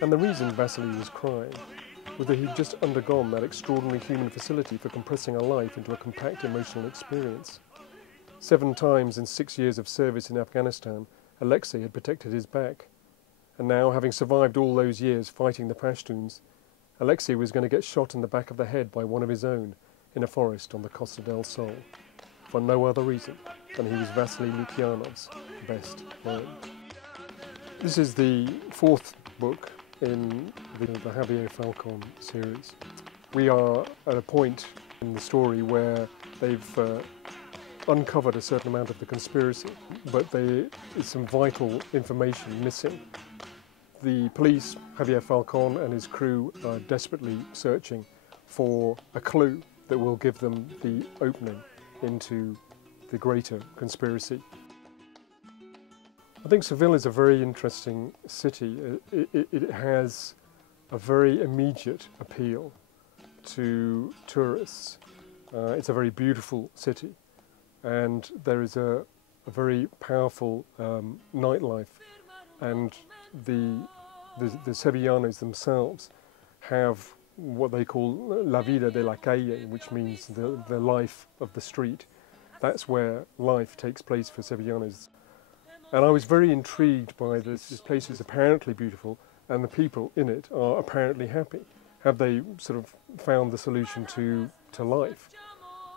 And the reason Vasily was crying was that he'd just undergone that extraordinary human facility for compressing a life into a compact emotional experience. 7 times in 6 years of service in Afghanistan, Alexei had protected his back. And now, having survived all those years fighting the Pashtuns, Alexei was going to get shot in the back of the head by one of his own in a forest on the Costa del Sol, for no other reason than he was Vasily Lukyanov's best man. This is the 4th book in the Javier Falcon series. We are at a point in the story where they've uncovered a certain amount of the conspiracy, but there is some vital information missing. The police, Javier Falcon and his crew, are desperately searching for a clue that will give them the opening into the greater conspiracy. I think Seville is a very interesting city. It has a very immediate appeal to tourists. It's a very beautiful city, and there is a very powerful nightlife, and the Sevillanos themselves have what they call la vida de la calle, which means the life of the street. That's where life takes place for Sevillanos. And I was very intrigued by this. This place is apparently beautiful, and the people in it are apparently happy. Have they sort of found the solution to life?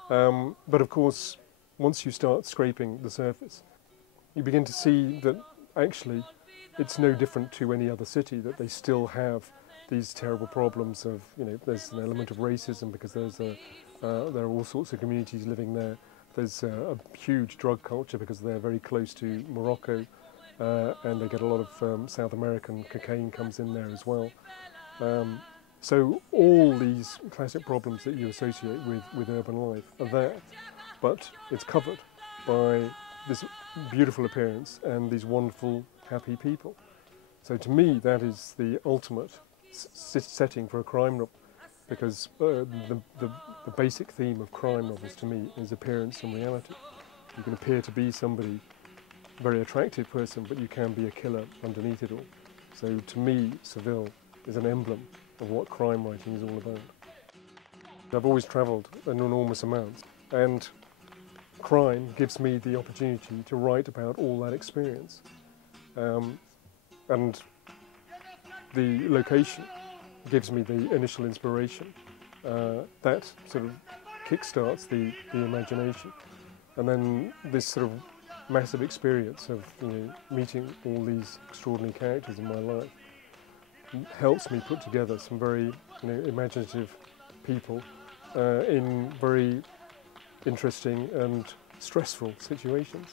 But of course, once you start scraping the surface, you begin to see that actually it's no different to any other city, that they still have these terrible problems of, there's an element of racism because there are all sorts of communities living there. There's a huge drug culture because they're very close to Morocco, and they get a lot of South American cocaine comes in there as well. So all these classic problems that you associate with urban life are there, but it's covered by this beautiful appearance and these wonderful, happy people. So to me, that is the ultimate setting for a crime novel, because the basic theme of crime novels to me is appearance and reality. You can appear to be somebody, a very attractive person, but you can be a killer underneath it all. So to me, Seville is an emblem of what crime writing is all about. I've always travelled an enormous amount, and crime gives me the opportunity to write about all that experience. And the location gives me the initial inspiration. That sort of kickstarts the imagination. And then this sort of massive experience of meeting all these extraordinary characters in my life helps me put together some very imaginative people in very interesting and stressful situations.